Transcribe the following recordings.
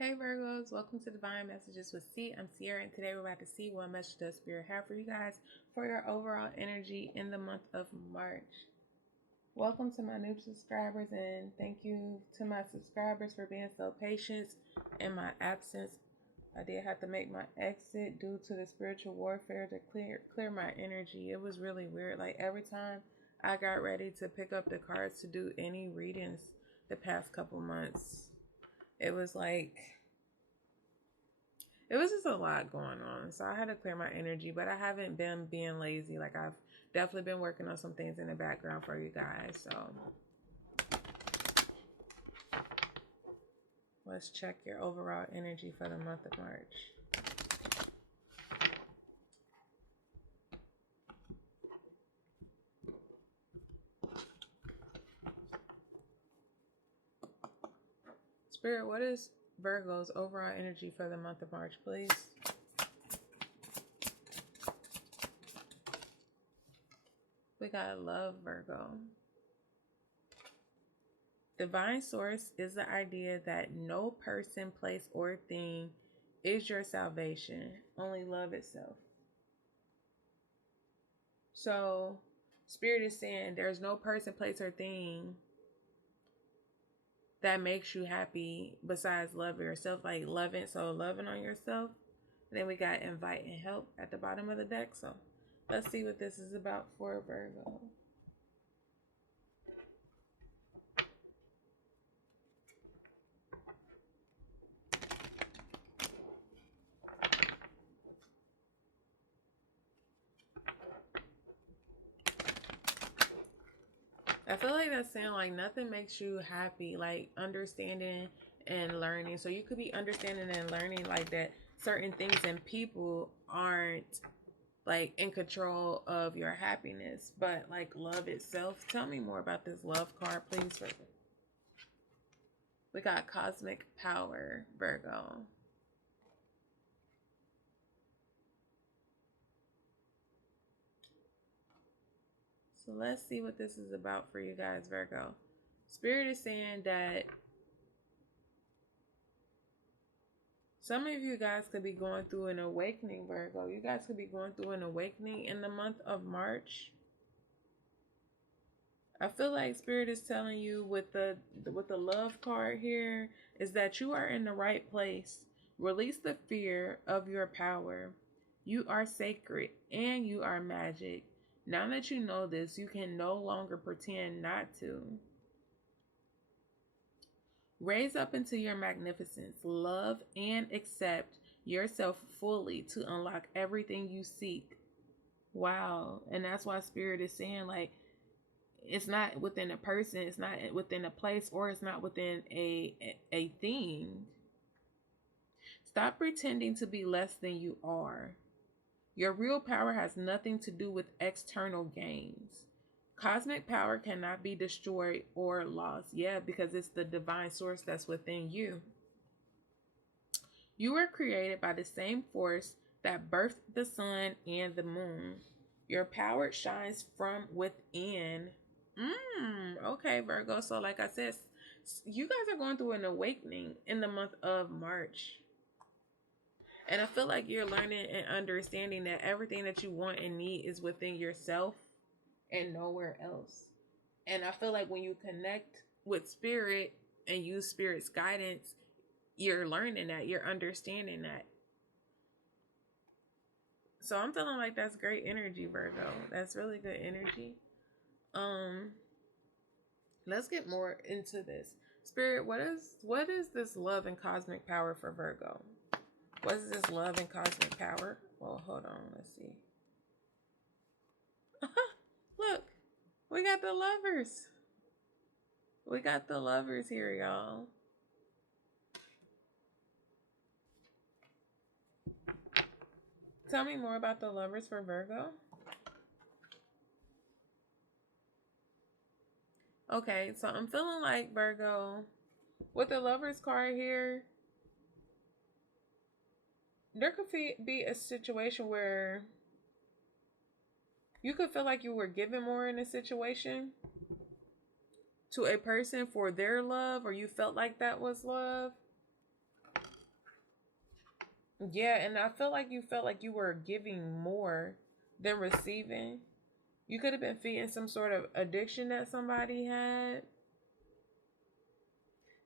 Hey Virgos, welcome to Divine Messages with C. I'm Cierra, and today we're about to see what message does Spirit have for you guys for your overall energy in the month of March. Welcome to my new subscribers, and thank you to my subscribers for being so patient in my absence. I did have to make my exit due to the spiritual warfare to clear my energy. It was really weird. Like every time I got ready to pick up the cards to do any readings the past couple months, it was like it was just a lot going on. So I had to clear my energy, but I haven't been being lazy. Like I've definitely been working on some things in the background for you guys. So let's check your overall energy for the month of March. Spirit, what is Virgo's overall energy for the month of March, please? We got love, Virgo. Divine source is the idea that no person, place, or thing is your salvation, only love itself. So, Spirit is saying there's no person, place, or thing that makes you happy besides love yourself, like loving on yourself. And then we got invite and help at the bottom of the deck. So let's see what this is about for Virgo. I feel like that's saying like nothing makes you happy, like understanding and learning. So you could be understanding and learning like that certain things and people aren't like in control of your happiness, but like love itself. Tell me more about this love card, please. We got cosmic power, Virgo. So let's see what this is about for you guys, Virgo. Spirit is saying that some of you guys could be going through an awakening, Virgo. You guys could be going through an awakening in the month of March. I feel like Spirit is telling you with the love card here is that you are in the right place. Release the fear of your power. You are sacred and you are magic. Now that you know this, you can no longer pretend not to. Raise up into your magnificence. Love and accept yourself fully to unlock everything you seek. Wow. And that's why Spirit is saying like it's not within a person, it's not within a place, or it's not within a thing. Stop pretending to be less than you are. Your real power has nothing to do with external gains. Cosmic power cannot be destroyed or lost. Yeah, because it's the divine source that's within you. You were created by the same force that birthed the sun and the moon. Your power shines from within. Okay, Virgo. So like I said, you guys are going through an awakening in the month of March. And I feel like you're learning and understanding that everything that you want and need is within yourself and nowhere else. And I feel like when you connect with Spirit and use Spirit's guidance, you're learning that, you're understanding that. So I'm feeling like that's great energy, Virgo. That's really good energy. Let's get more into this. Spirit, what is this love and cosmic power for Virgo? What is this love and cosmic power? Well, hold on. Let's see. Look, we got the lovers. We got the lovers here, y'all. Tell me more about the lovers for Virgo. Okay, so I'm feeling like Virgo, with the lovers card here, there could be a situation where you could feel like you were given more in a situation to a person for their love, or you felt like that was love. Yeah, and I feel like you felt like you were giving more than receiving. You could have been feeding some sort of addiction that somebody had.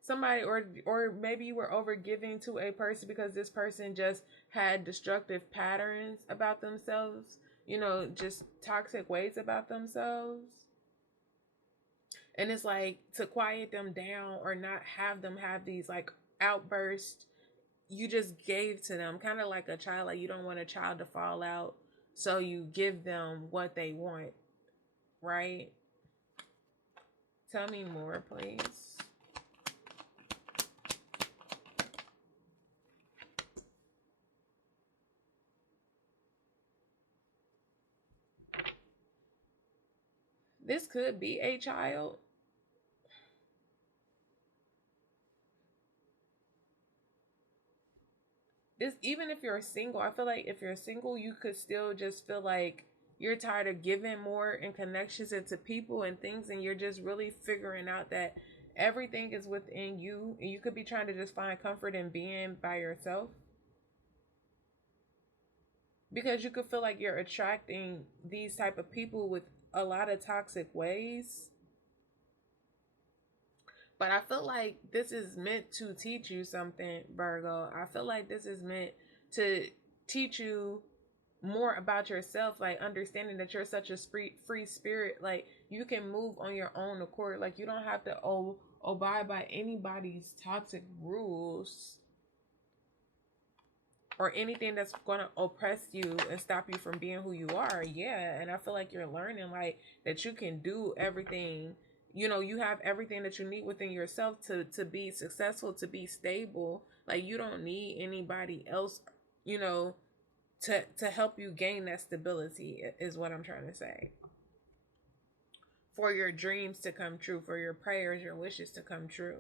Somebody, or maybe you were over giving to a person because this person just had destructive patterns about themselves, just toxic ways about themselves. And it's like to quiet them down or not have them have these like outbursts, you just gave to them, kind of like a child. Like you don't want a child to fall out, so you give them what they want, right? Tell me more, please. This could be a child. This, even if you're single, I feel like if you're single, you could still just feel like you're tired of giving more and connections into people and things, and you're just really figuring out that everything is within you, and you could be trying to just find comfort in being by yourself, because you could feel like you're attracting these type of people with a lot of toxic ways. But I feel like this is meant to teach you something, Virgo. I feel like this is meant to teach you more about yourself, like understanding that you're such a free spirit. Like you can move on your own accord. Like you don't have to abide by anybody's toxic rules or anything that's going to oppress you and stop you from being who you are. Yeah, and I feel like you're learning like that you can do everything. You have everything that you need within yourself to be successful, to be stable. Like you don't need anybody else, you know, to help you gain that stability is what I'm trying to say. For your dreams to come true, for your prayers, your wishes to come true.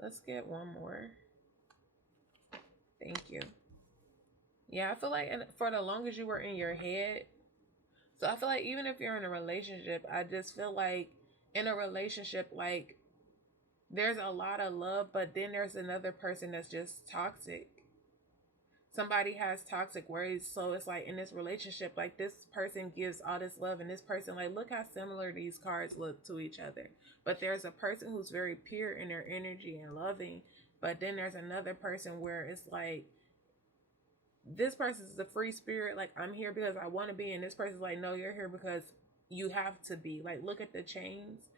Let's get one more. Thank you. Yeah, I feel like for the longest you were in your head. So I feel like even if you're in a relationship, I just feel like in a relationship, like there's a lot of love, but then there's another person that's just toxic. Somebody has toxic words, so it's like in this relationship, like this person gives all this love, and this person, like, look how similar these cards look to each other. But there's a person who's very pure in their energy and loving, but then there's another person where it's like this person is a free spirit, like I'm here because I want to be, and this person's like, no, you're here because you have to be. Like, look at the chains,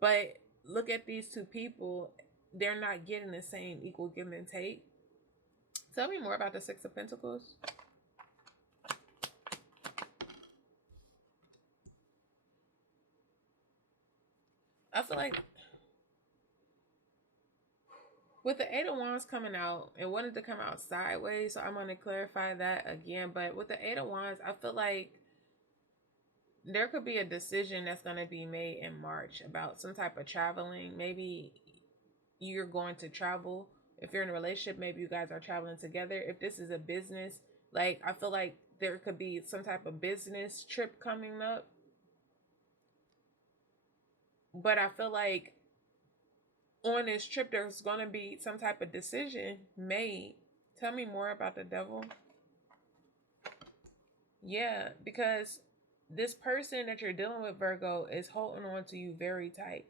but look at these two people, they're not getting the same equal give and take. Tell me more about the Six of Pentacles. I feel like with the Eight of Wands coming out, it wanted to come out sideways, so I'm going to clarify that again. But with the Eight of Wands, I feel like there could be a decision that's going to be made in March about some type of traveling. Maybe you're going to travel. If you're in a relationship, maybe you guys are traveling together. If this is a business, like I feel like there could be some type of business trip coming up. But I feel like on this trip, there's going to be some type of decision made. Tell me more about the devil. Yeah, because this person that you're dealing with, Virgo, is holding on to you very tight.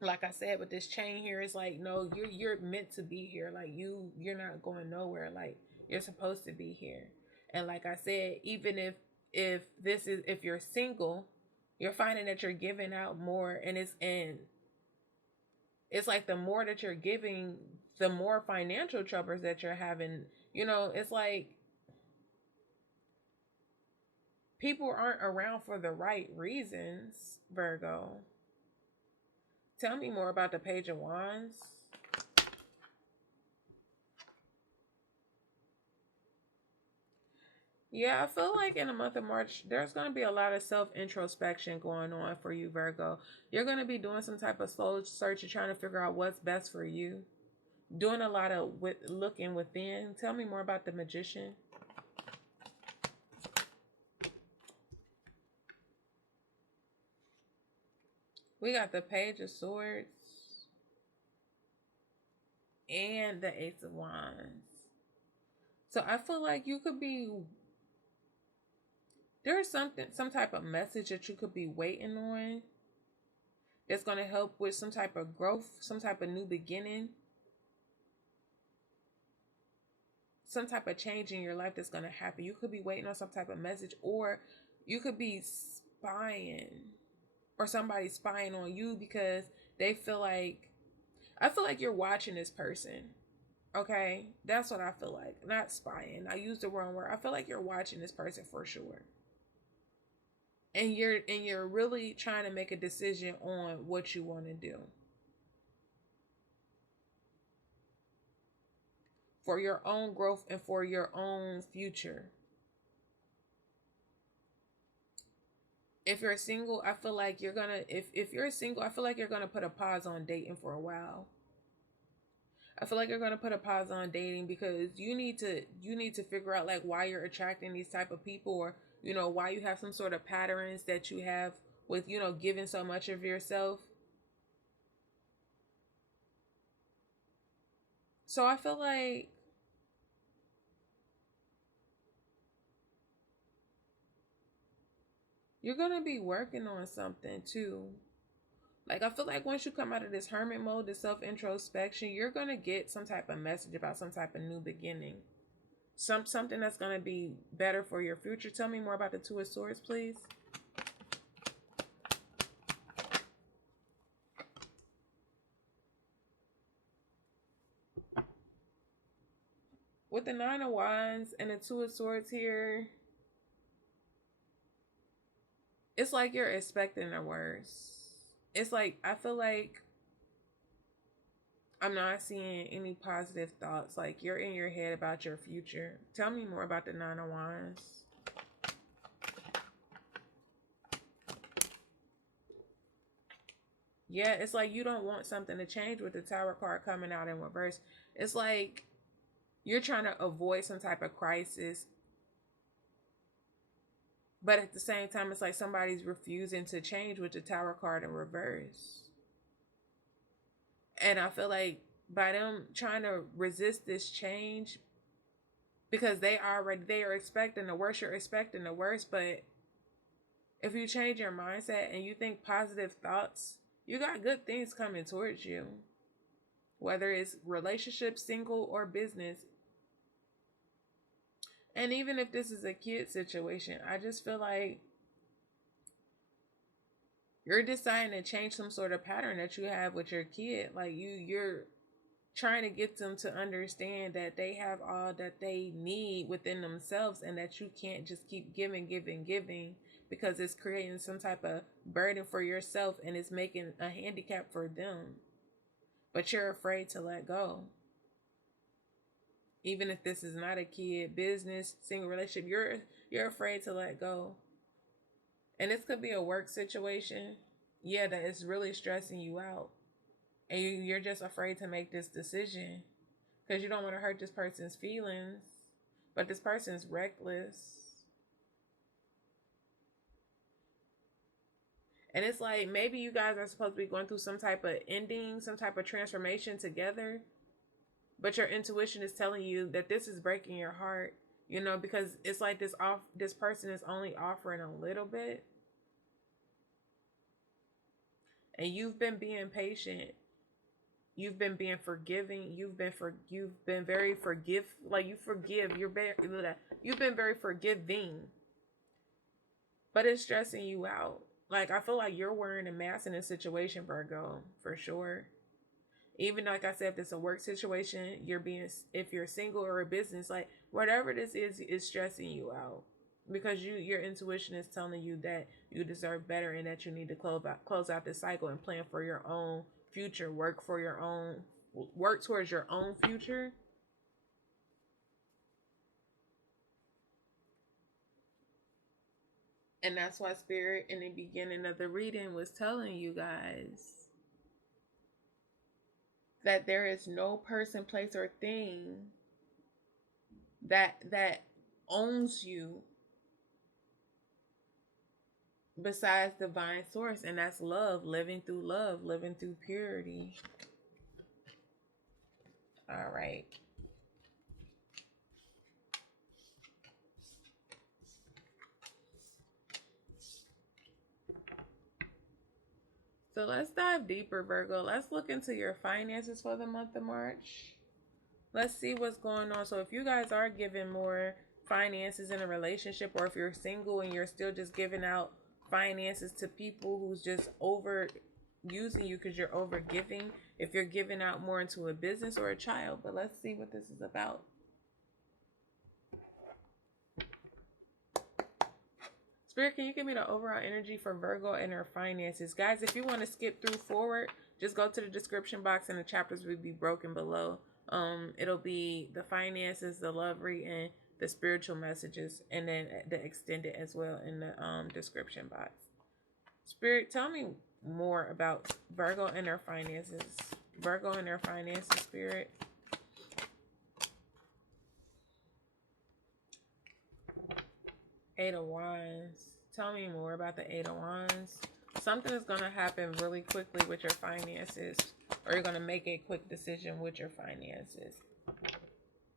Like I said, with this chain here, it's like, no, you're meant to be here. Like you're not going nowhere. Like you're supposed to be here. And like I said, even if you're single, you're finding that you're giving out more, and it's like the more that you're giving, the more financial troubles that you're having. It's like people aren't around for the right reasons, Virgo. Tell me more about the Page of Wands. Yeah, I feel like in the month of March, there's going to be a lot of self-introspection going on for you, Virgo. You're going to be doing some type of soul search and trying to figure out what's best for you. Doing a lot of looking within. Tell me more about the Magician. We got the Page of Swords and the Ace of Wands. So I feel like you could be, there's some type of message that you could be waiting on that's going to help with some type of growth, some type of new beginning, some type of change in your life that's going to happen. You could be waiting on some type of message, or you could be spying, or somebody spying on you because they feel like, I feel like you're watching this person. Okay, that's what I feel like. Not spying. I used the wrong word. I feel like you're watching this person for sure. And you're really trying to make a decision on what you want to do for your own growth and for your own future. If you're single, I feel like you're gonna, if you're single, I feel like you're gonna put a pause on dating for a while. I feel like you're gonna put a pause on dating because you need to figure out like why you're attracting these type of people, or why you have some sort of patterns that you have with giving so much of yourself. So I feel like you're gonna be working on something too. Like I feel like once you come out of this hermit mode, this self introspection, you're gonna get some type of message about some type of new beginning. Something that's gonna be better for your future. Tell me more about the Two of Swords, please. With the Nine of Wands and the Two of Swords here, it's like you're expecting the worst. It's like I feel like I'm not seeing any positive thoughts. Like you're in your head about your future. Tell me more about the Nine of Wands. Yeah, it's like you don't want something to change with the Tower card coming out in reverse. It's like you're trying to avoid some type of crisis, but at the same time, it's like somebody's refusing to change with the Tower card in reverse. And I feel like by them trying to resist this change, because they are expecting the worst, you're expecting the worst. But if you change your mindset and you think positive thoughts, you got good things coming towards you. Whether it's relationship, single, or business. And even if this is a kid situation, I just feel like you're deciding to change some sort of pattern that you have with your kid. Like you're trying to get them to understand that they have all that they need within themselves, and that you can't just keep giving, because it's creating some type of burden for yourself and it's making a handicap for them. But you're afraid to let go. Even if this is not a kid, business, single relationship, you're afraid to let go. And this could be a work situation, yeah, that is really stressing you out. And you're just afraid to make this decision because you don't want to hurt this person's feelings. But this person's reckless. And it's like maybe you guys are supposed to be going through some type of ending, some type of transformation together. But your intuition is telling you that this is breaking your heart, because it's like this person is only offering a little bit. And you've been being patient. You've been being forgiving. You've been very forgive. Like you forgive. You've been very forgiving. But it's stressing you out. Like I feel like you're wearing a mask in this situation, Virgo, for sure. Even like I said, if it's a work situation, if you're single or a business, like whatever this is stressing you out. Because your intuition is telling you that you deserve better and that you need to close out this cycle and plan for your own future, work towards your own future. And that's why Spirit in the beginning of the reading was telling you guys that there is no person, place, or thing that owns you besides divine source, and that's love, living through purity. All right. So let's dive deeper, Virgo. Let's look into your finances for the month of March. Let's see what's going on. So if you guys are giving more finances in a relationship, or if you're single and you're still just giving out finances to people who's just over using you because you're over giving, if you're giving out more into a business or a child. But let's see what this is about. Spirit, can you give me the overall energy for Virgo and her finances? Guys, if you want to skip through forward, just go to the description box and the chapters will be broken below. It'll be the finances, the love reading, the spiritual messages, and then the extended as well in the description box. Spirit, tell me more about Virgo and their finances. Virgo and their finances, Spirit. Eight of Wands. Tell me more about the Eight of Wands. Something is going to happen really quickly with your finances, or you're going to make a quick decision with your finances.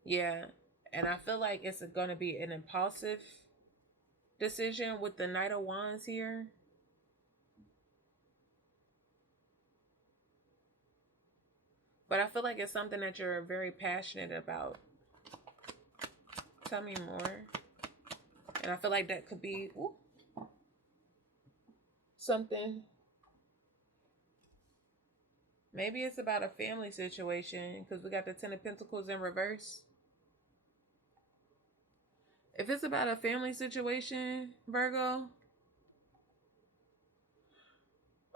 Yeah, and I feel like it's going to be an impulsive decision with the Knight of Wands here. But I feel like it's something that you're very passionate about. Tell me more. And I feel like that could be something. Maybe it's about a family situation, because we got the Ten of Pentacles in reverse. If it's about a family situation, Virgo,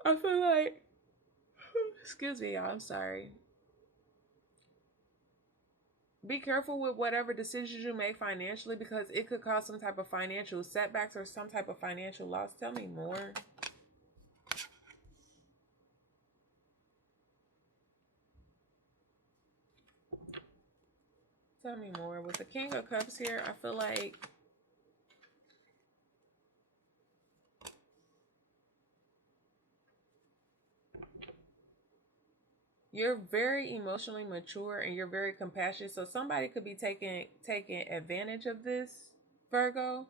I feel like, excuse me, y'all, I'm sorry. Be careful with whatever decisions you make financially, because it could cause some type of financial setbacks or some type of financial loss. Tell me more. Tell me more. With the King of Cups here, I feel like you're very emotionally mature and you're very compassionate. So somebody could be taking advantage of this, Virgo.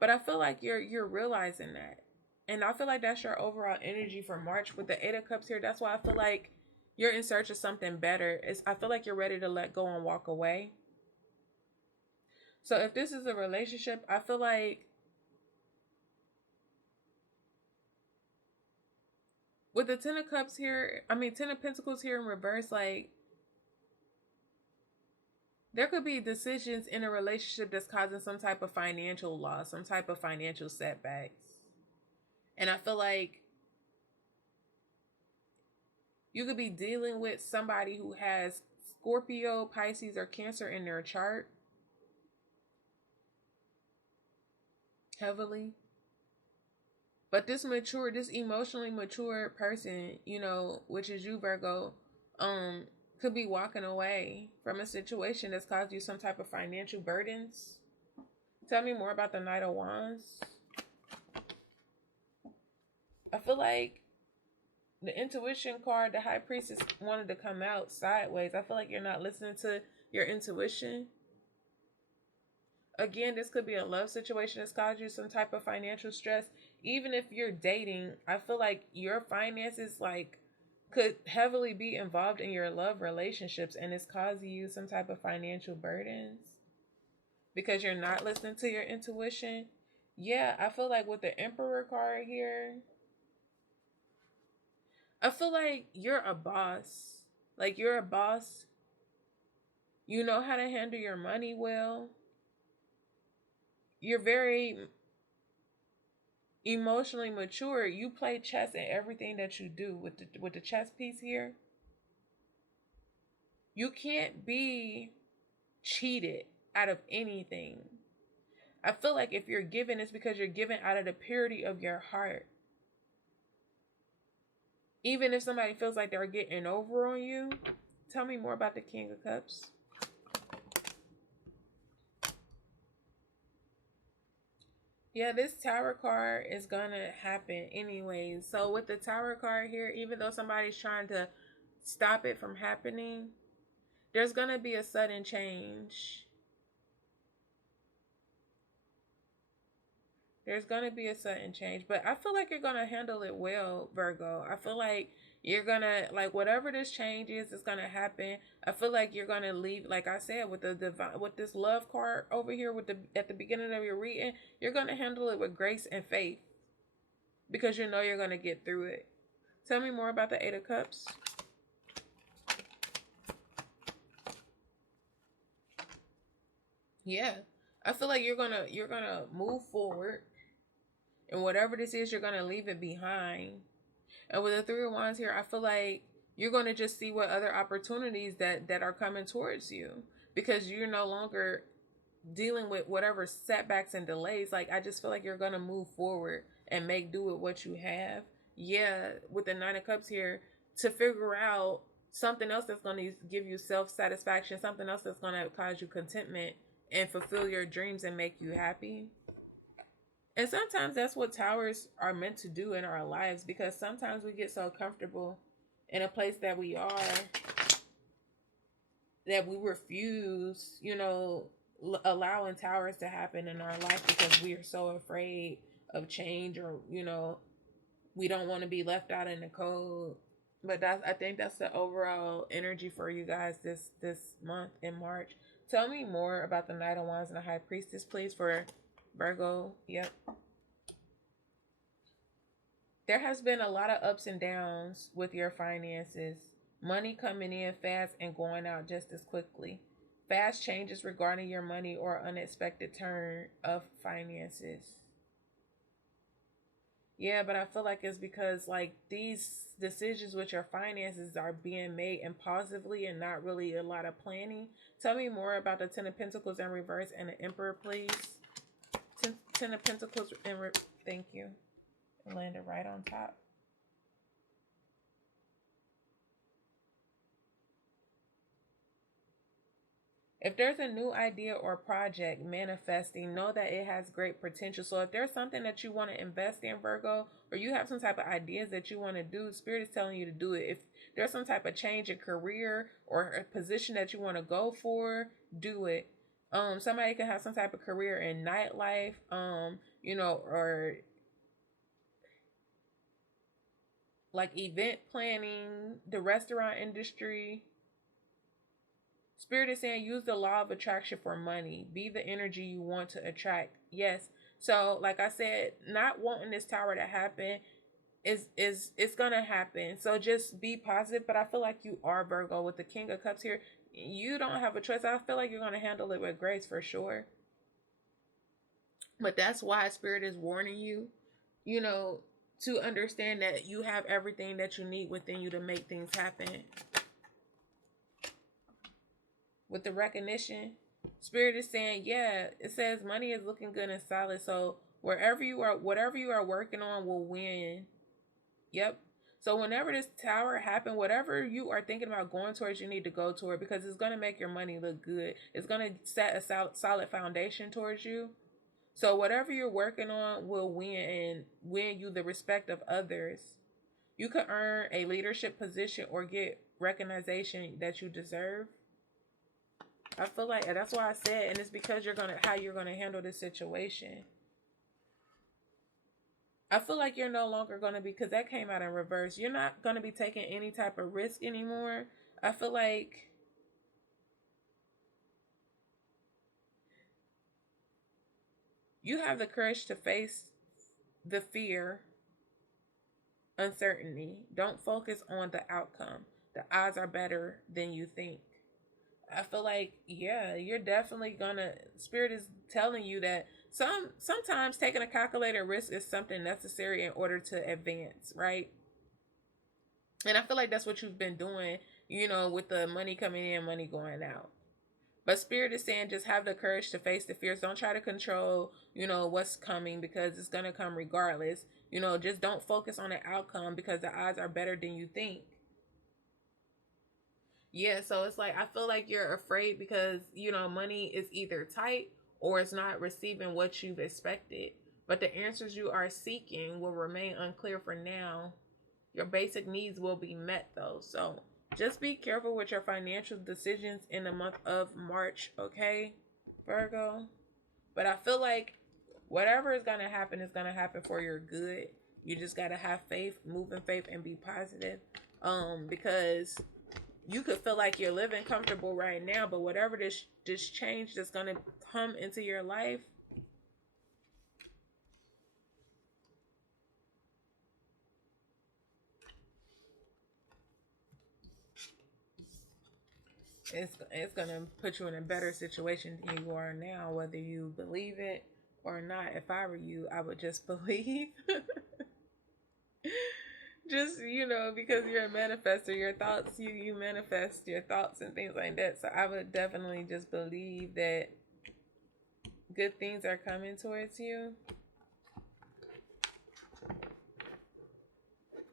But I feel like you're realizing that. And I feel like that's your overall energy for March with the Eight of Cups here. That's why I feel like you're in search of something better. I feel like you're ready to let go and walk away. So if this is a relationship, I feel like with the Ten of Cups here, Ten of Pentacles here in reverse, like, there could be decisions in a relationship that's causing some type of financial loss, some type of financial setbacks. And I feel like you could be dealing with somebody who has Scorpio, Pisces, or Cancer in their chart heavily. But this emotionally mature person, which is you, Virgo, could be walking away from a situation that's caused you some type of financial burdens. Tell me more about the Knight of Wands. I feel like the intuition card, the High Priestess, wanted to come out sideways. I feel like you're not listening to your intuition. Again, this could be a love situation that's caused you some type of financial stress. Even if you're dating, I feel like your finances could heavily be involved in your love relationships, and it's causing you some type of financial burdens because you're not listening to your intuition. Yeah, I feel like with the Emperor card here, I feel like you're a boss. Like, you're a boss. You know how to handle your money well. You're very emotionally mature. You play chess in everything that you do. With the chess piece here, you can't be cheated out of anything. I feel like if you're giving, it's because you're giving out of the purity of your heart. Even if somebody feels like they're getting over on you. Tell me more about the King of Cups. Yeah, this Tower card is gonna happen anyways. So with the Tower card here, even though somebody's trying to stop it from happening, there's gonna be a sudden change. There's gonna be a sudden change, but I feel like you're gonna handle it well, Virgo. I feel like you're gonna, like, whatever this change is, it's gonna happen. I feel like you're gonna leave, like I said, with the divine, with this love card over here, with the at the beginning of your reading, you're gonna handle it with grace and faith because you know you're gonna get through it. Tell me more about the Eight of Cups. Yeah, I feel like you're gonna move forward, and whatever this is, you're gonna leave it behind. And with the Three of Wands here, I feel like you're going to just see what other opportunities that are coming towards you, because you're no longer dealing with whatever setbacks and delays. Like, I just feel like you're going to move forward and make do with what you have. Yeah, with the Nine of Cups here, to figure out something else that's going to give you self-satisfaction, something else that's going to cause you contentment and fulfill your dreams and make you happy. And sometimes that's what towers are meant to do in our lives, because sometimes we get so comfortable in a place that we are that we refuse, allowing towers to happen in our life because we are so afraid of change, or, we don't want to be left out in the cold. But I think that's the overall energy for you guys this month in March. Tell me more about the Knight of Wands and the High Priestess, please, for Virgo. Yep. There has been a lot of ups and downs with your finances. Money coming in fast and going out just as quickly. Fast changes regarding your money or unexpected turn of finances. Yeah, but I feel like it's because, like, these decisions with your finances are being made impulsively and not really a lot of planning. Tell me more about the Ten of Pentacles in reverse and the Emperor, please. Ten of Pentacles in thank you. It landed right on top. If there's a new idea or project manifesting, know that it has great potential. So if there's something that you want to invest in, Virgo, or you have some type of ideas that you want to do, Spirit is telling you to do it. If there's some type of change in career or a position that you want to go for, do it. Somebody can have some type of career in nightlife, or like event planning, the restaurant industry. Spirit is saying use the law of attraction for money. Be the energy you want to attract. Yes. So, like I said, not wanting this tower to happen is it's gonna happen. So just be positive. But I feel like you are, Virgo, with the King of Cups here. You don't have a choice. I feel like you're gonna handle it with grace for sure. But that's why Spirit is warning you, to understand that you have everything that you need within you to make things happen. With the recognition, Spirit is saying, yeah, it says money is looking good and solid. So whatever you are working on will win. Yep. So whenever this tower happen, whatever you are thinking about going towards, you need to go toward, because it's going to make your money look good. It's going to set a solid foundation towards you. So whatever you're working on will win, and win you the respect of others. You could earn a leadership position or get recognition that you deserve. I feel like that's why I said, and it's because how you're gonna handle this situation. I feel like you're no longer gonna be, because that came out in reverse. You're not gonna be taking any type of risk anymore. I feel like you have the courage to face the fear, uncertainty. Don't focus on the outcome. The odds are better than you think. I feel like, yeah, you're definitely gonna, Spirit is telling you that sometimes taking a calculated risk is something necessary in order to advance, right? And I feel like that's what you've been doing, with the money coming in, money going out. But Spirit is saying just have the courage to face the fears. Don't try to control, what's coming, because it's gonna come regardless. Just don't focus on the outcome, because the odds are better than you think. Yeah, so it's like I feel like you're afraid because, money is either tight or it's not receiving what you've expected. but the answers you are seeking will remain unclear for now. Your basic needs will be met though. So just be careful with your financial decisions in the month of March, okay, Virgo? But I feel like whatever is going to happen for your good. You just got to have faith, move in faith, and be positive. Because you could feel like you're living comfortable right now, but whatever this change that's going to come into your life, it's gonna put you in a better situation than you are now, whether you believe it or not. If I were you, I would just believe. Just, because you're a manifester, your thoughts, you manifest your thoughts and things like that. So I would definitely just believe that good things are coming towards you.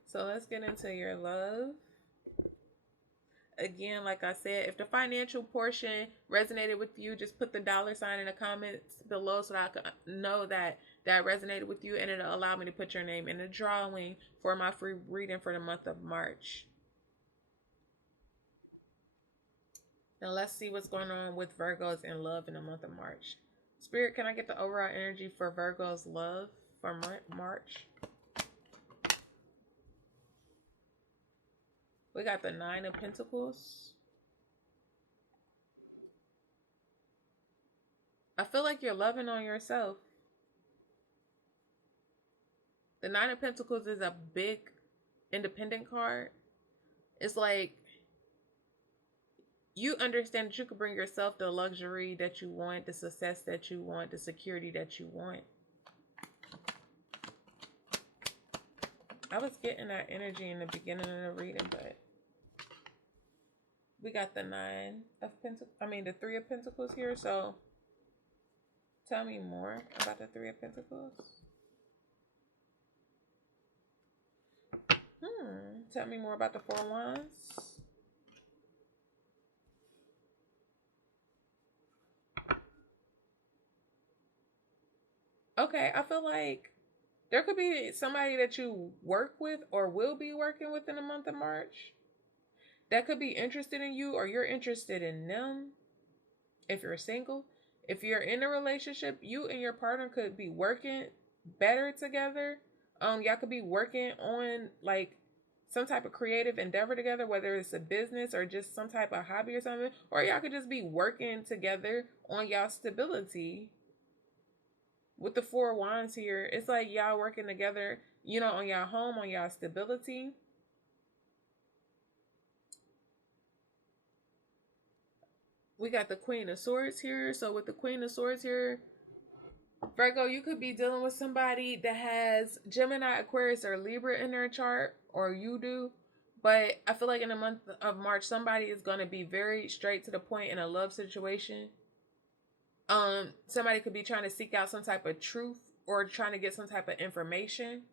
So let's get into your love. Again, like I said, if the financial portion resonated with you, just put the $ in the comments below so that I can know that resonated with you, and it'll allow me to put your name in the drawing for my free reading for the month of March. Now let's see what's going on with Virgos in love in the month of March. Spirit, can I get the overall energy for Virgo's love for March? We got the 9 of Pentacles. I feel like you're loving on yourself. The 9 of Pentacles is a big independent card. It's like you understand that you can bring yourself the luxury that you want, the success that you want, the security that you want. I was getting that energy in the beginning of the reading, but we got the 9 of Pentacles. The 3 of Pentacles here. So tell me more about the 3 of Pentacles. Tell me more about the 4 of Wands. Okay, I feel like there could be somebody that you work with or will be working with in the month of March that could be interested in you, or you're interested in them. If you're single, if you're in a relationship, you and your partner could be working better together. Y'all could be working on like some type of creative endeavor together, whether it's a business or just some type of hobby or something, or y'all could just be working together on y'all stability. With the 4 of Wands here, it's like y'all working together, on y'all home, on y'all stability. We got the Queen of Swords here. So with the Queen of Swords here, Virgo, you could be dealing with somebody that has Gemini, Aquarius, or Libra in their chart, or you do. But I feel like in the month of March, somebody is going to be very straight to the point in a love situation. Somebody could be trying to seek out some type of truth or trying to get some type of information.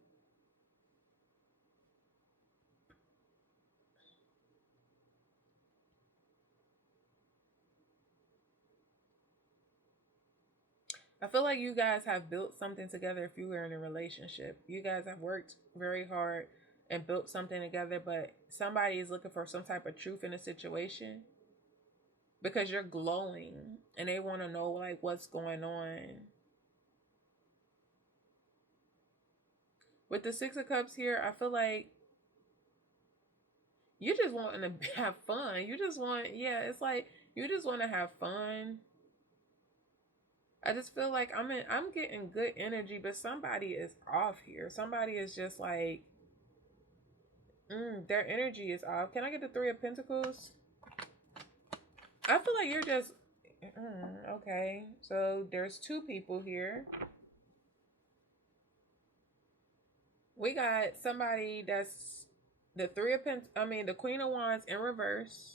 I feel like you guys have built something together if you were in a relationship. You guys have worked very hard and built something together, but somebody is looking for some type of truth in a situation because you're glowing and they want to know like what's going on. With the 6 of Cups here, I feel like you just want to have fun. You just want, it's like you just want to have fun. I just feel like I'm getting good energy, but somebody is off here. Somebody is just like, their energy is off. Can I get the 3 of Pentacles? I feel like you're just, okay. So there's 2 people here. We got somebody that's the the Queen of Wands in reverse.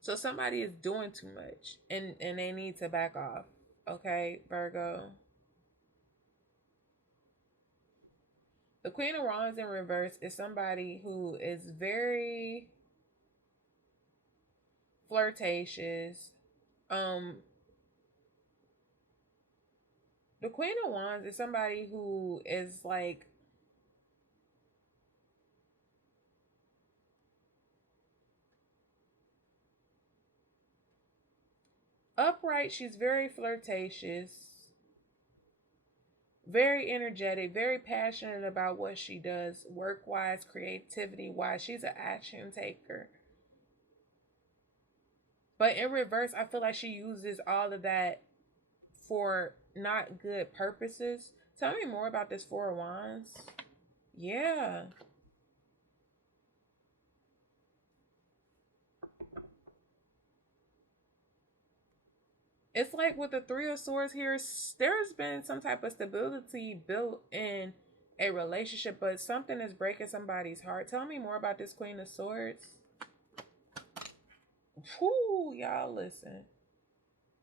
So somebody is doing too much and they need to back off. Okay, Virgo. The Queen of Wands in reverse is somebody who is very flirtatious. The Queen of Wands is somebody who is like upright. She's very flirtatious, very energetic, very passionate about what she does, work wise, creativity wise. She's an action taker. But in reverse, I feel like she uses all of that for not good purposes. Tell me more about this Four of Wands. Yeah. It's like with the Three of Swords here, there's been some type of stability built in a relationship, but something is breaking somebody's heart. Tell me more about this Queen of Swords. Whoo, y'all listen.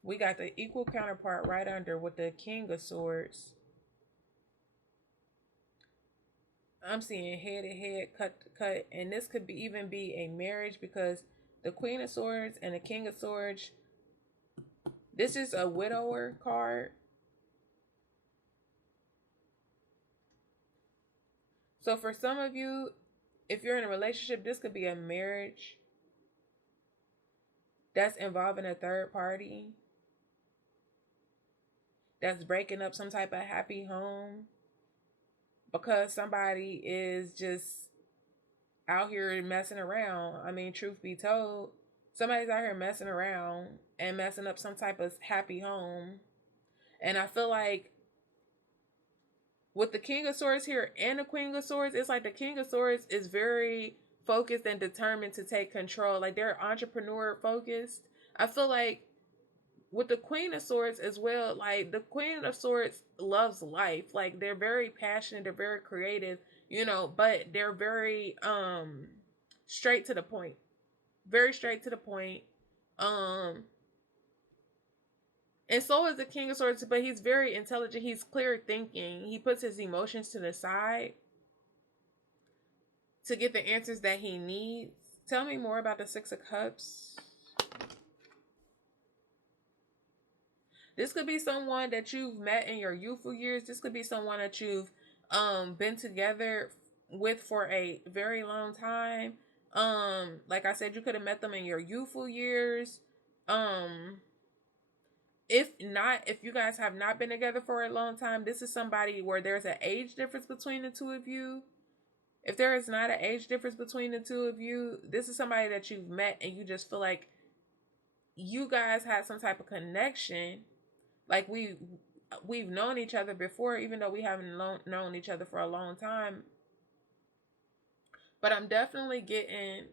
We got the equal counterpart right under with the King of Swords. I'm seeing head to head, cut to cut, and this could be even be a marriage because the Queen of Swords and the King of Swords. This is a widower card. So for some of you, if you're in a relationship, this could be a marriage that's involving a third party, that's breaking up some type of happy home because somebody is just out here messing around. I mean, truth be told, somebody's out here messing around and messing up some type of happy home. And I feel like with the King of Swords here and the Queen of Swords, it's like the King of Swords is very focused and determined to take control. Like they're entrepreneur focused. I feel like with the Queen of Swords as well, like the Queen of Swords loves life. Like they're very passionate, they're very creative, but they're very straight to the point. Very straight to the point. Um and so is the King of Swords, but he's very intelligent. He's clear thinking. He puts his emotions to the side to get the answers that he needs. Tell me more about the Six of Cups. This could be someone that you've met in your youthful years. This could be someone that you've been together with for a very long time. Like I said, you could have met them in your youthful years. If not, if you guys have not been together for a long time, this is somebody where there's an age difference between the two of you. If there is not an age difference between the two of you, this is somebody that you've met and you just feel like you guys had some type of connection. Like we've known each other before, even though we haven't known each other for a long time. But I'm definitely getting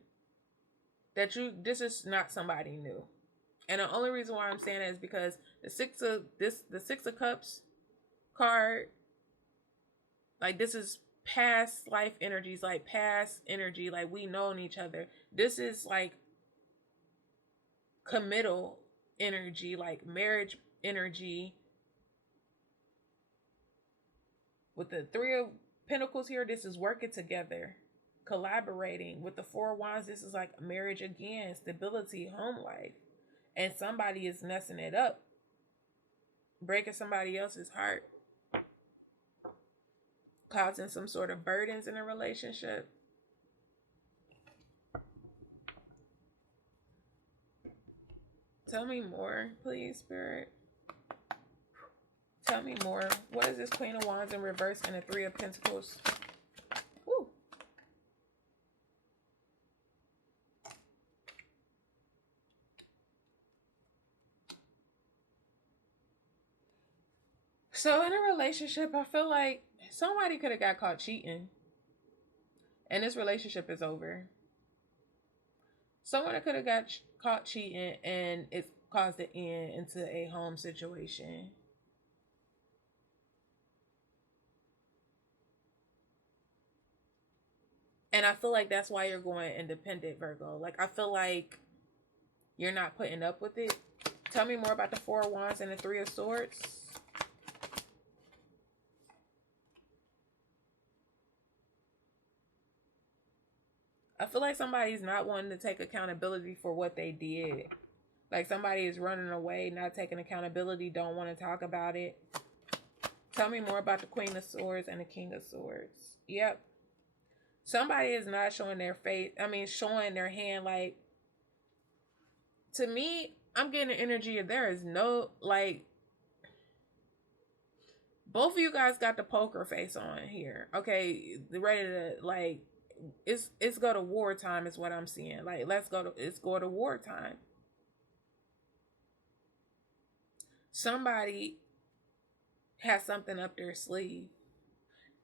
that this is not somebody new. And the only reason why I'm saying that is because the Six of Cups card, like this is past life energies, like past energy, like we known each other. This is like committal energy, like marriage energy. With the Three of Pentacles here, this is working together, collaborating. With the Four of Wands, this is like marriage again, stability, home life. And somebody is messing it up, breaking somebody else's heart, causing some sort of burdens in a relationship. Tell me more, please, Spirit. Tell me more. What is this Queen of Wands in reverse and the Three of Pentacles? Woo. So in a relationship, I feel like somebody could have got caught cheating. And this relationship is over. Someone could have got caught cheating and it caused the end into a home situation. And I feel like that's why you're going independent, Virgo. Like, I feel like you're not putting up with it. Tell me more about the Four of Wands and the Three of Swords. I feel like somebody's not wanting to take accountability for what they did. Like somebody is running away, not taking accountability, don't want to talk about it. Tell me more about the Queen of Swords and the King of Swords. Yep. Somebody is not showing their face. I mean, showing their hand. Like, to me, I'm getting the energy of there is no, like, both of you guys got the poker face on here. Okay, ready to, like, it's go to wartime is what I'm seeing. Like, it's go to wartime. Somebody has something up their sleeve.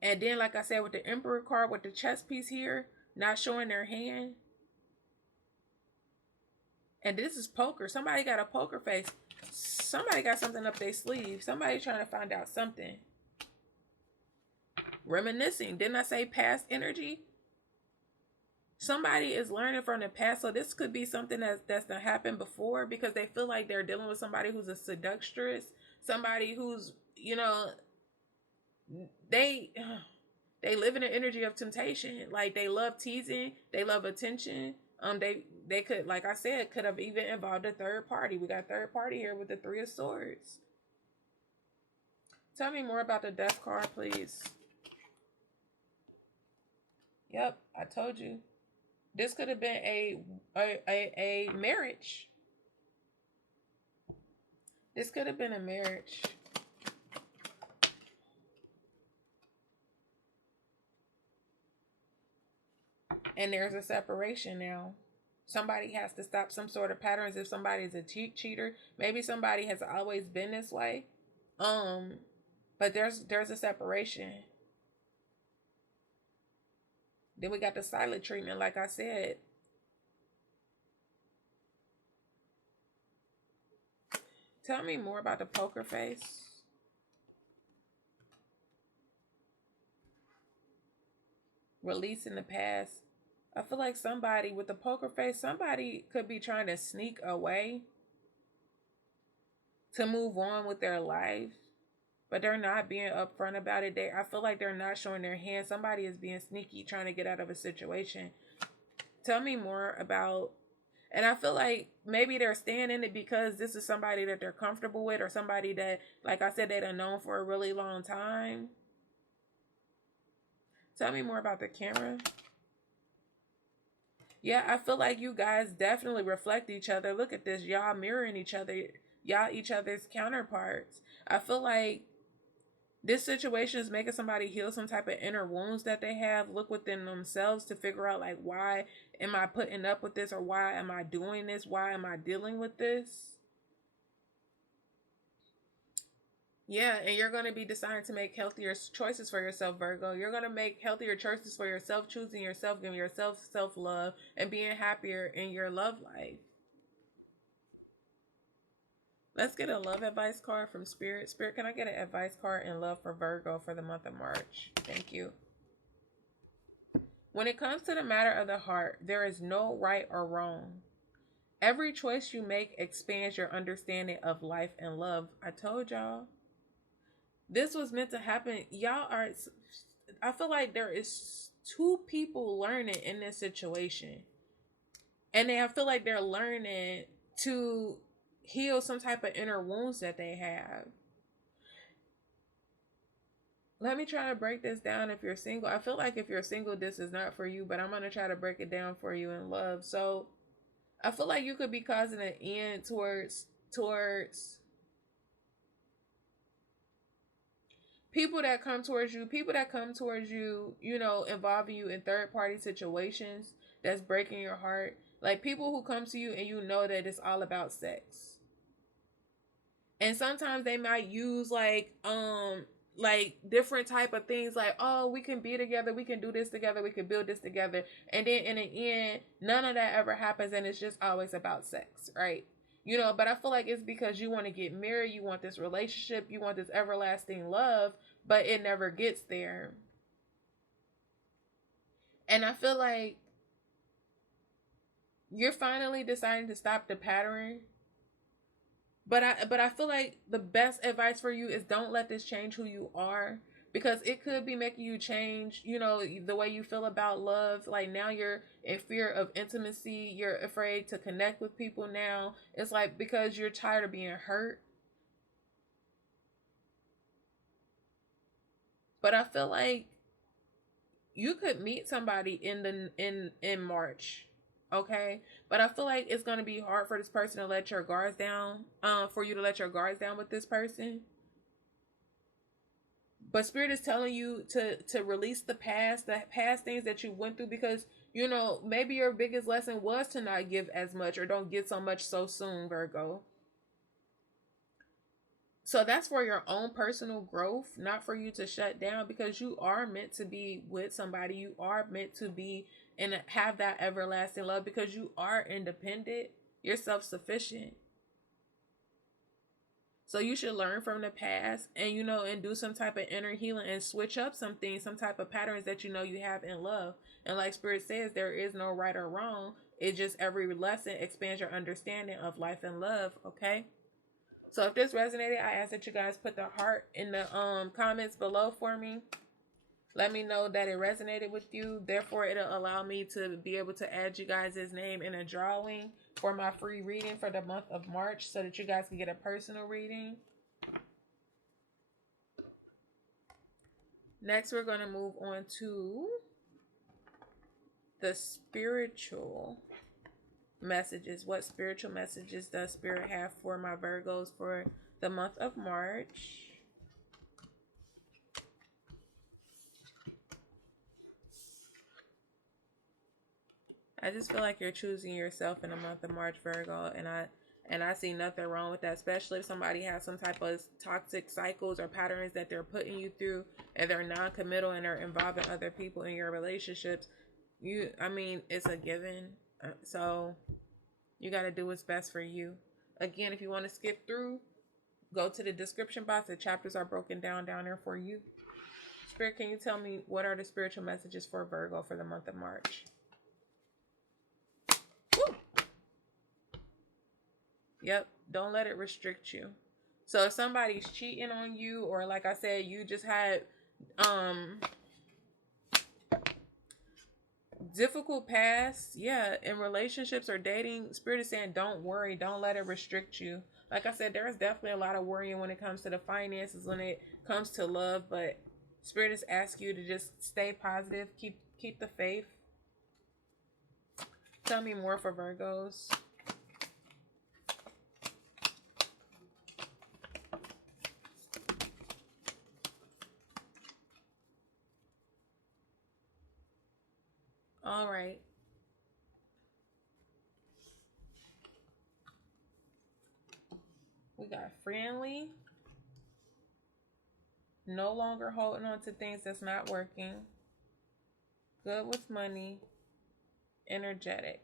And then, like I said, with the Emperor card, with the chess piece here, not showing their hand. And this is poker. Somebody got a poker face. Somebody got something up their sleeve. Somebody trying to find out something. Reminiscing. Didn't I say past energy? Somebody is learning from the past. So this could be something that's not happened before, because they feel like they're dealing with somebody who's a seductress. Somebody who's, they live in an energy of temptation. Like, they love teasing. They love attention. They could, like I said, could have even involved a third party. We got third party here with the Three of Swords. Tell me more about the Death card, please. Yep, I told you. This could have been a marriage. This could have been a marriage. And there's a separation now. Somebody has to stop some sort of patterns. If somebody is a cheater, maybe somebody has always been this way. But there's a separation. Then we got the silent treatment, like I said. Tell me more about the poker face. Releasing the past. I feel like somebody with the poker face, somebody could be trying to sneak away to move on with their life, but they're not being upfront about it. I feel like they're not showing their hand. Somebody is being sneaky, trying to get out of a situation. Tell me more about, and I feel like maybe they're staying in it because this is somebody that they're comfortable with, or somebody that, like I said, they've known for a really long time. Tell me more about the camera. Yeah, I feel like you guys definitely reflect each other. Look at this. Y'all mirroring each other. Y'all each other's counterparts. I feel like this situation is making somebody heal some type of inner wounds that they have. Look within themselves to figure out, like, why am I putting up with this? Or why am I doing this? Why am I dealing with this? Yeah, and you're going to be deciding to make healthier choices for yourself, Virgo. You're going to make healthier choices for yourself, choosing yourself, giving yourself self-love, and being happier in your love life. Let's get a love advice card from Spirit. Spirit, can I get an advice card in love for Virgo for the month of March? Thank you. When it comes to the matter of the heart, there is no right or wrong. Every choice you make expands your understanding of life and love. I told y'all. This was meant to happen. Y'all are, I feel like there is two people learning in this situation. And I feel like they're learning to heal some type of inner wounds that they have. Let me try to break this down if you're single. I feel like if you're single, this is not for you, but I'm going to try to break it down for you in love. So I feel like you could be causing an end towards people that come towards you, involving you in third party situations that's breaking your heart. Like, people who come to you and you know that it's all about sex. And sometimes they might use like different type of things, like, oh, we can be together, we can do this together, we can build this together. And then in the end, none of that ever happens, and it's just always about sex, right? But I feel like it's because you want to get married, you want this relationship, you want this everlasting love, but it never gets there. And I feel like you're finally deciding to stop the pattern. But I feel like the best advice for you is don't let this change who you are, because it could be making you change, the way you feel about love. Like, now you're in fear of intimacy. You're afraid to connect with people now. It's like because you're tired of being hurt. But I feel like you could meet somebody in March, okay? But I feel like it's gonna be hard for this person to let your guards down, for you to let your guards down with this person. But Spirit is telling you to release the past things that you went through, because you know maybe your biggest lesson was to not give as much or don't get so much so soon, Virgo. So that's for your own personal growth, not for you to shut down, because you are meant to be with somebody. You are meant to be and have that everlasting love, because you are independent. You're self-sufficient. So you should learn from the past and, you know, and do some type of inner healing and switch up some things, some type of patterns that you know you have in love. And like Spirit says, there is no right or wrong. It just, every lesson expands your understanding of life and love, okay? So if this resonated, I ask that you guys put the heart in the comments below for me. Let me know that it resonated with you. Therefore, it'll allow me to be able to add you guys' name in a drawing for my free reading for the month of March, so that you guys can get a personal reading. Next, we're going to move on to the spiritual messages. What spiritual messages does Spirit have for my Virgos for the month of March? I just feel like you're choosing yourself in the month of March, Virgo, and I see nothing wrong with that, especially if somebody has some type of toxic cycles or patterns that they're putting you through, and they're non-committal and they're involving other people in your relationships. I mean, it's a given. So you got to do what's best for you. Again, if you want to skip through, go to the description box. The chapters are broken down there for you. Spirit, can you tell me what are the spiritual messages for Virgo for the month of March? Yep, don't let it restrict you. So if somebody's cheating on you, or like I said, you just had difficult past, yeah, in relationships or dating, Spirit is saying don't worry, don't let it restrict you. Like I said, there's definitely a lot of worrying when it comes to the finances, when it comes to love, but Spirit is asking you to just stay positive, keep the faith. Tell me more for Virgos. All right. We got friendly. No longer holding on to things that's not working. Good with money. Energetic.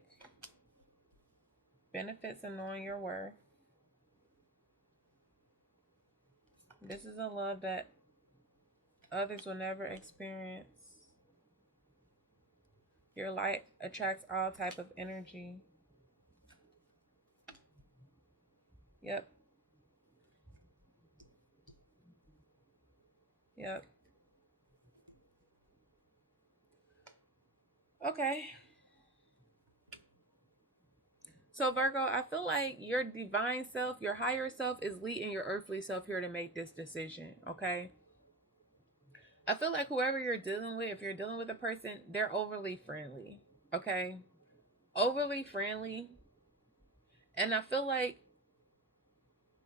Benefits of knowing your worth. This is a love that others will never experience. Your light attracts all type of energy. Yep. Yep. Okay. So Virgo, I feel like your divine self, your higher self, is leading your earthly self here to make this decision, okay? I feel like whoever you're dealing with, if you're dealing with a person, they're overly friendly, okay? Overly friendly. And I feel like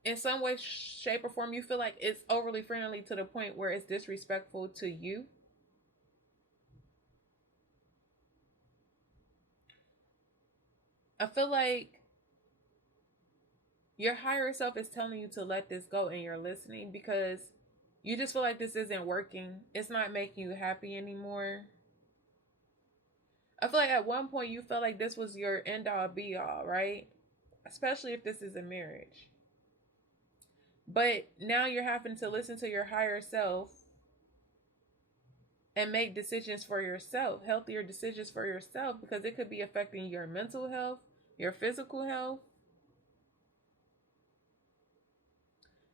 in some way, shape, or form, you feel like it's overly friendly to the point where it's disrespectful to you. I feel like your higher self is telling you to let this go, and you're listening, because you just feel like this isn't working. It's not making you happy anymore. I feel like at one point you felt like this was your end all be all, right? Especially if this is a marriage. But now you're having to listen to your higher self and make decisions for yourself, healthier decisions for yourself, because it could be affecting your mental health, your physical health.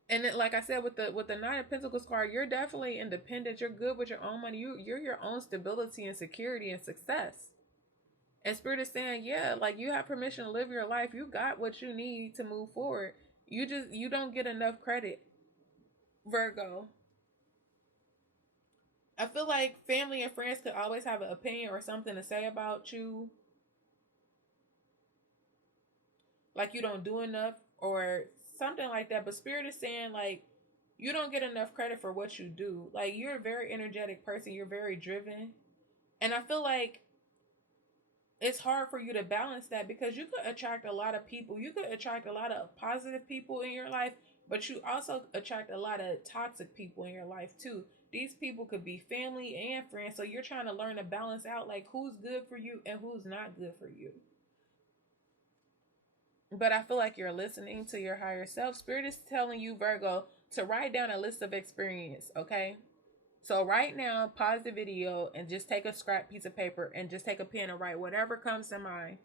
And it, like I said, with the Nine of Pentacles card, you're definitely independent. You're good with your own money. You're your own stability and security and success. And Spirit is saying, yeah, like you have permission to live your life. You got what you need to move forward. You don't get enough credit, Virgo. I feel like family and friends could always have an opinion or something to say about you, like you don't do enough or something like that. But Spirit is saying, like, you don't get enough credit for what you do. Like, you're a very energetic person, you're very driven. And I feel like it's hard for you to balance that because you could attract a lot of people. You could attract a lot of positive people in your life, but you also attract a lot of toxic people in your life too. These people could be family and friends. So you're trying to learn to balance out like who's good for you and who's not good for you. But I feel like you're listening to your higher self. Spirit is telling you, Virgo, to write down a list of experience, okay? So right now, pause the video and just take a scrap piece of paper and just take a pen and write whatever comes to mind.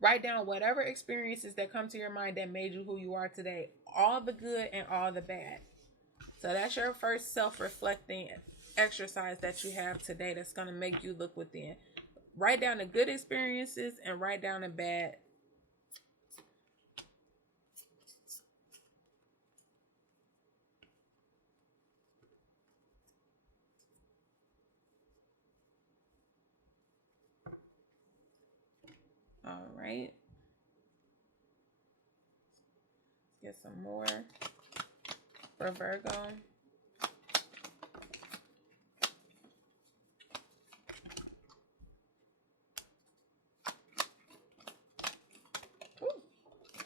Write down whatever experiences that come to your mind that made you who you are today, all the good and all the bad. So that's your first self-reflecting exercise that you have today that's going to make you look within. Write down the good experiences and write down the bad. All right. Get some more for Virgo. Ooh.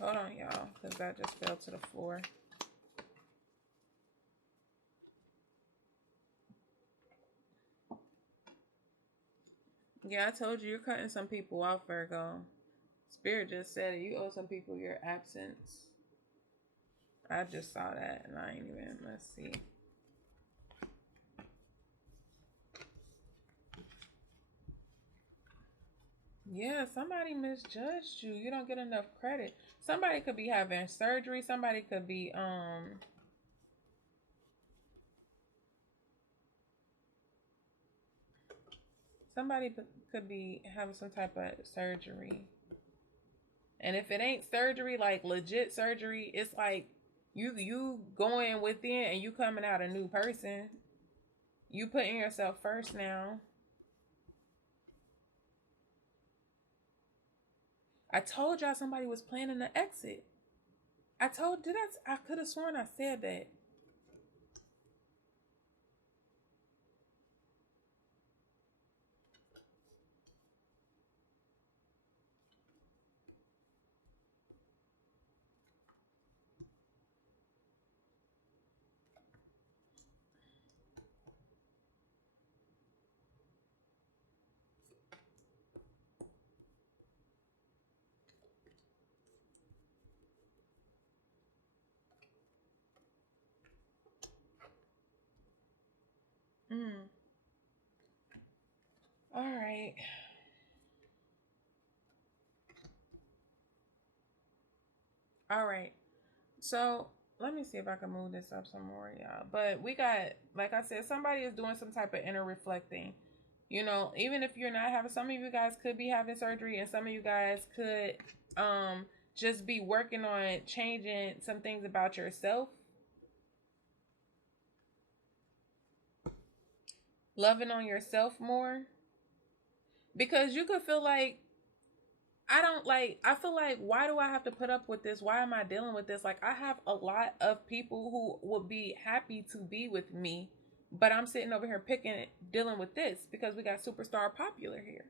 Hold on, y'all, because that just fell to the floor. Yeah, I told you you're cutting some people off, Virgo. Spirit just said it. You owe some people your absence. I just saw that and I ain't even, let's see. Yeah, somebody misjudged you. You don't get enough credit. Somebody could be having surgery. Somebody could be somebody could be having some type of surgery. And if it ain't surgery, like legit surgery, it's like you going within and you coming out a new person. You putting yourself first now. I told y'all somebody was planning to exit. I could have sworn I said that. Mm. All right. All right. So let me see if I can move this up some more, y'all. But we got, like I said, somebody is doing some type of inner reflecting. You know, even if you're not having, some of you guys could be having surgery, and some of you guys could just be working on changing some things about yourself. Loving on yourself more. Because you could feel like I feel like, why do I have to put up with this? Why am I dealing with this? Like, I have a lot of people who would be happy to be with me, but I'm sitting over here dealing with this because we got superstar popular here.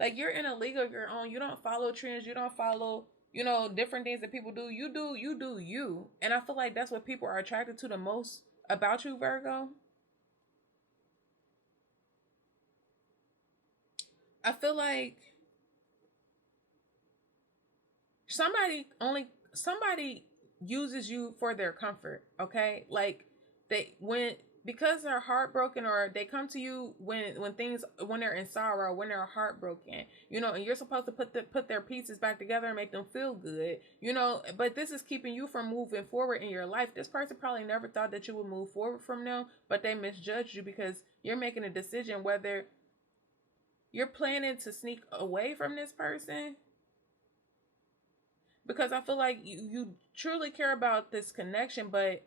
Like, you're in a league of your own. You don't follow trends. You don't follow, different things that people do. You do you. And I feel like that's what people are attracted to the most about you, Virgo. I feel like somebody uses you for their comfort, okay? Like, because they're heartbroken, or they come to you when they're in sorrow, when they're heartbroken, and you're supposed to put their pieces back together and make them feel good, but this is keeping you from moving forward in your life. This person probably never thought that you would move forward from them, but they misjudged you because you're making a decision whether you're planning to sneak away from this person, because I feel like you truly care about this connection, but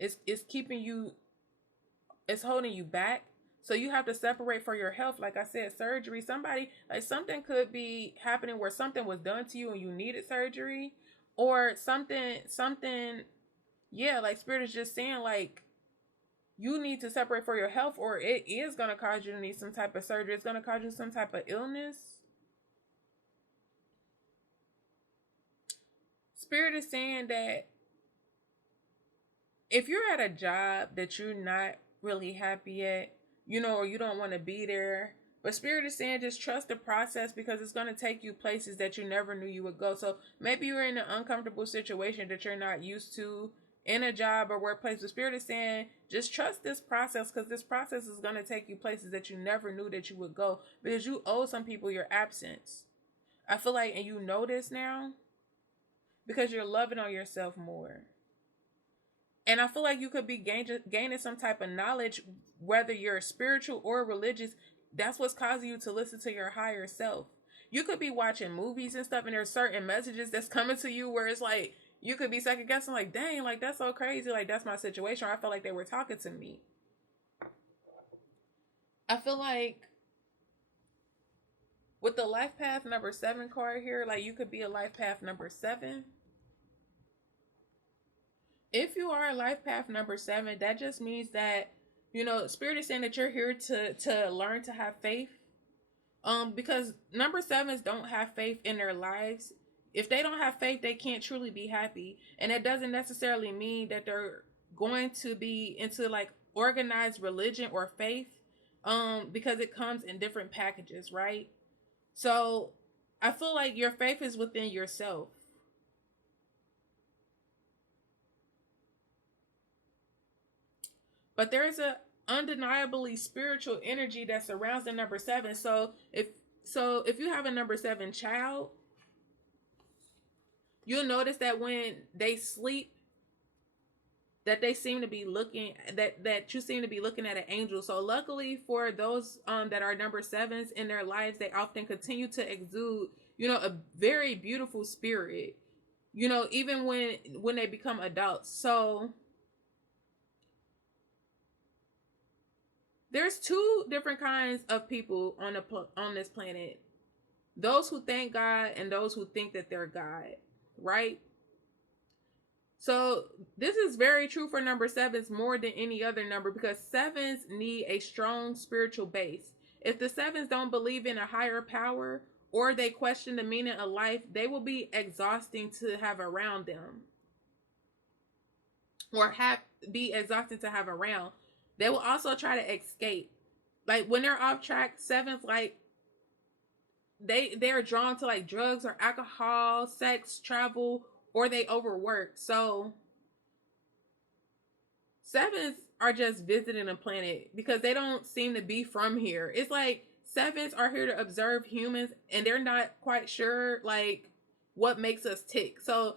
It's keeping you, it's holding you back. So you have to separate for your health. Like I said, surgery, somebody, like something could be happening where something was done to you and you needed surgery, or something, yeah, like spirit is just saying like you need to separate for your health, or it is going to cause you to need some type of surgery. It's going to cause you some type of illness. Spirit is saying that if you're at a job that you're not really happy at, or you don't want to be there, but Spirit is saying just trust the process, because it's going to take you places that you never knew you would go. So maybe you're in an uncomfortable situation that you're not used to in a job or workplace. The Spirit is saying just trust this process, because this process is going to take you places that you never knew that you would go, because you owe some people your absence. I feel like, and you know this now, because you're loving on yourself more. And I feel like you could be gaining some type of knowledge, whether you're spiritual or religious. That's what's causing you to listen to your higher self. You could be watching movies and stuff, and there's certain messages that's coming to you where it's like, you could be second guessing, like, dang, like, that's so crazy. Like, that's my situation. Or I felt like they were talking to me. I feel like with the life path number 7 card here, like, you could be a life path number 7. If you are a life path number 7, that just means that, Spirit is saying that you're here to learn to have faith. Because number 7s don't have faith in their lives. If they don't have faith, they can't truly be happy. And that doesn't necessarily mean that they're going to be into like organized religion or faith. Because it comes in different packages, right? So I feel like your faith is within yourself. But there is a undeniably spiritual energy that surrounds the number 7. So if you have a number 7 child, you'll notice that when they sleep, that they seem to be looking that you seem to be looking at an angel. So luckily for those that are number 7s in their lives, they often continue to exude, a very beautiful spirit, even when they become adults. So there's 2 different kinds of people on this planet. Those who thank God and those who think that they're God, right? So this is very true for number 7s more than any other number, because 7s need a strong spiritual base. If the 7s don't believe in a higher power, or they question the meaning of life, they will be exhausting to have around them, or be exhausting to have around. They will also try to escape. Like when they're off track, 7s, like they're drawn to like drugs or alcohol, sex, travel, or they overwork. So 7s are just visiting a planet because they don't seem to be from here. It's like 7s are here to observe humans, and they're not quite sure like what makes us tick. So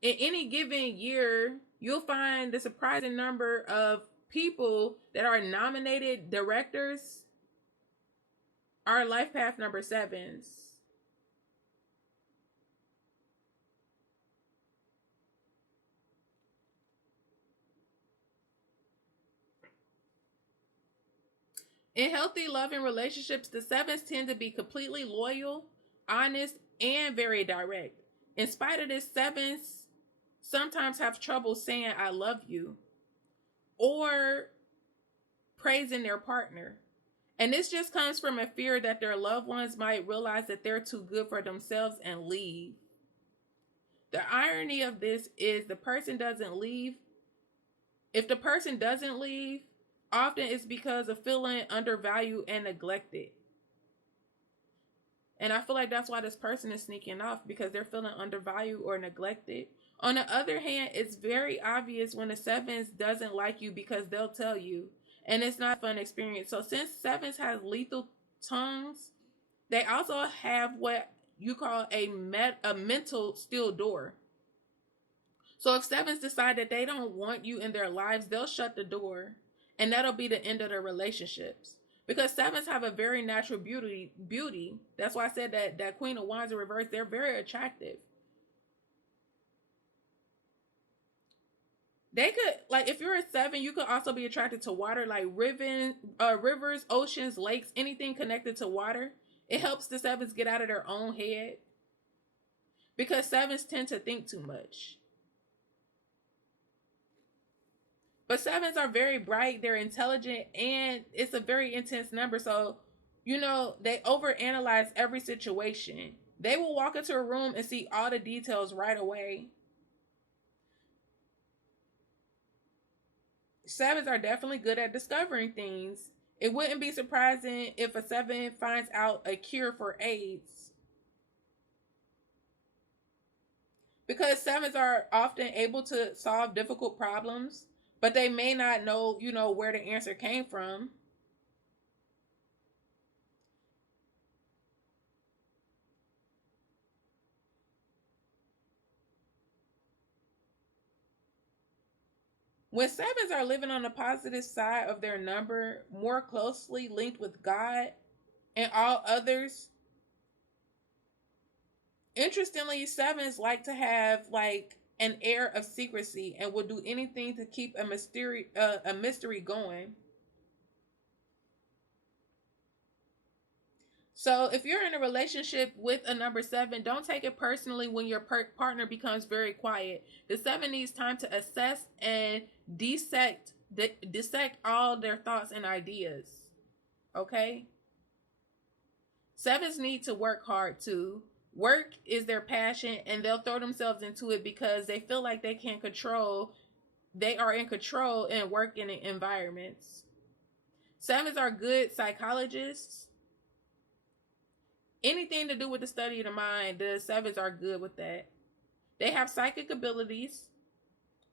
in any given year, you'll find the surprising number of people that are nominated directors are life path number 7s. In healthy, loving relationships, the 7s tend to be completely loyal, honest, and very direct. In spite of this, 7s sometimes have trouble saying I love you or praising their partner. And this just comes from a fear that their loved ones might realize that they're too good for themselves and leave. The irony of this is the person doesn't leave. If the person doesn't leave, often it's because of feeling undervalued and neglected. And I feel like that's why this person is sneaking off, because they're feeling undervalued or neglected. On the other hand, it's very obvious when the 7s doesn't like you, because they'll tell you. And it's not a fun experience. So since 7s has lethal tongues, they also have what you call a mental steel door. So if 7s decide that they don't want you in their lives, they'll shut the door. And that'll be the end of their relationships. Because 7s have a very natural beauty. That's why I said that Queen of Wands in reverse, they're very attractive. They could, like, if you're a 7, you could also be attracted to water, like rivers, oceans, lakes, anything connected to water. It helps the 7s get out of their own head because 7s tend to think too much. But 7s are very bright, they're intelligent, and it's a very intense number. So, they overanalyze every situation. They will walk into a room and see all the details right away. 7s are definitely good at discovering things. It wouldn't be surprising if a 7 finds out a cure for AIDS. Because 7s are often able to solve difficult problems, but they may not know, where the answer came from. When 7s are living on the positive side of their number, more closely linked with God and all others, interestingly, 7s like to have like an air of secrecy and will do anything to keep a mystery going. So if you're in a relationship with a number 7, don't take it personally when your partner becomes very quiet. The 7 needs time to assess and dissect all their thoughts and ideas. Okay? 7s need to work hard too. Work is their passion, and they'll throw themselves into it because they feel like they are in control and work in environments. 7s are good psychologists. Anything to do with the study of the mind, the 7s are good with that. They have psychic abilities,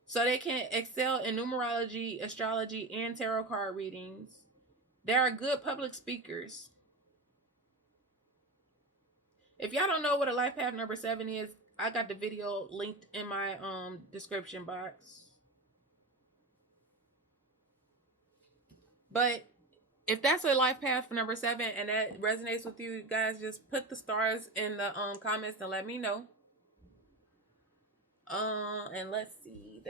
so they can excel in numerology, astrology, and tarot card readings. They are good public speakers. If y'all don't know what a life path number 7 is, I got the video linked in my description box. But if that's a life path for number 7 and that resonates with you guys, just put the stars in the comments and let me know. And let's see.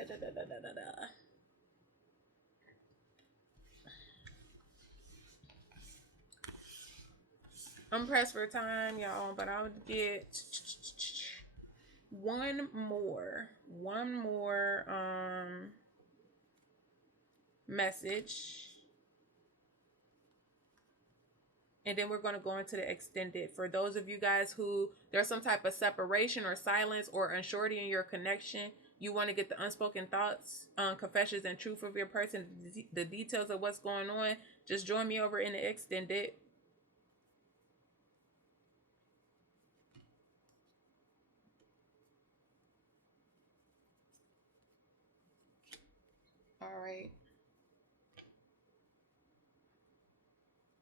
I'm pressed for time, y'all, but I'll get one more message. And then we're going to go into the extended. For those of you guys who there's some type of separation or silence or unsurety in your connection, you want to get the unspoken thoughts, confessions, and truth of your person, the details of what's going on, just join me over in the extended. All right.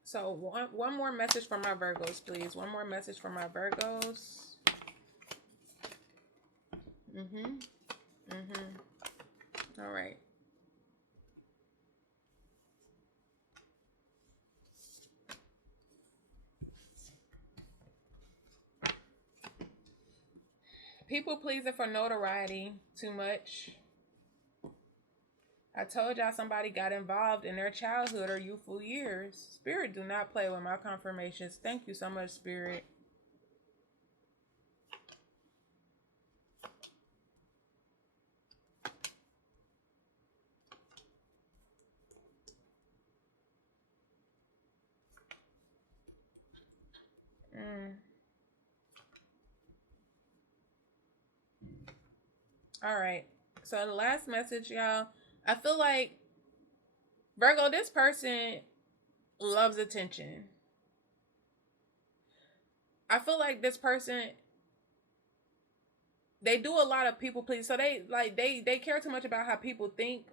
So one more message from my Virgos, please. One more message from my Virgos. All right. People pleasing for notoriety too much. I told y'all somebody got involved in their childhood or youthful years. Spirit, do not play with my confirmations. Thank you so much, Spirit. All right. So the last message, y'all. I feel like, Virgo, this person loves attention. I feel like this person, they do a lot of people please. So they care too much about how people think.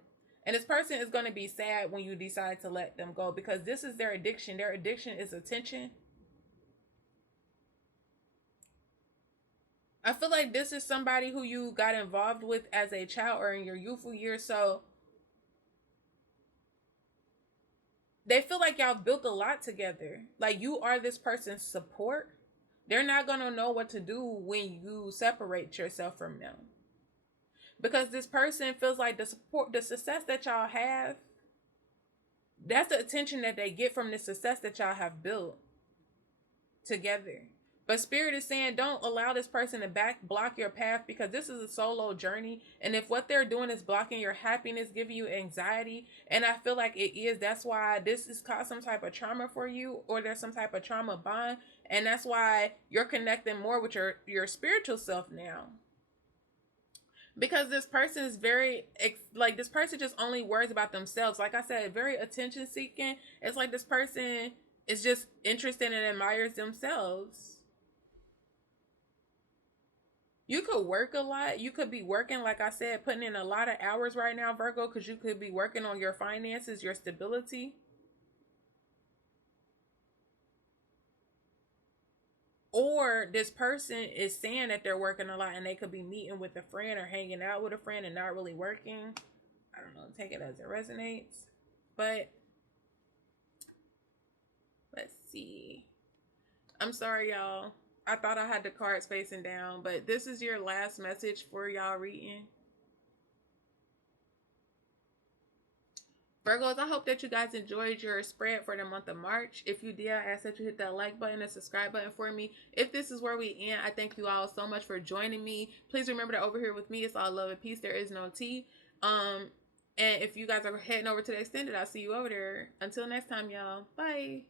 And this person is going to be sad when you decide to let them go because this is their addiction. Their addiction is attention. I feel like this is somebody who you got involved with as a child or in your youthful years. So they feel like y'all built a lot together. Like you are this person's support. They're not going to know what to do when you separate yourself from them. because this person feels like the success that y'all have, that's the attention that they get from the success that y'all have built together. But Spirit is saying, don't allow this person to block your path, because this is a solo journey. And if what they're doing is blocking your happiness, giving you anxiety, and I feel like it is, that's why this is caused some type of trauma for you, or there's some type of trauma bond. And that's why you're connecting more with your spiritual self now. Because this person is very, like, this person just only worries about themselves. Like I said, very attention seeking. It's like this person is just interested and admires themselves. You could work a lot. You could be working, like I said, putting in a lot of hours right now, Virgo, because you could be working on your finances, your stability. Or this person is saying that they're working a lot, and they could be meeting with a friend or hanging out with a friend and not really working. I don't know, take it as it resonates. But let's see. I'm sorry, y'all. I thought I had the cards facing down, but this is your last message for y'all reading. Virgos, I hope that you guys enjoyed your spread for the month of March. If you did, I ask that you hit that like button and subscribe button for me. If this is where we end, I thank you all so much for joining me. Please remember that over here with me, it's all love and peace. There is no tea. And if you guys are heading over to the extended, I'll see you over there. Until next time, y'all. Bye.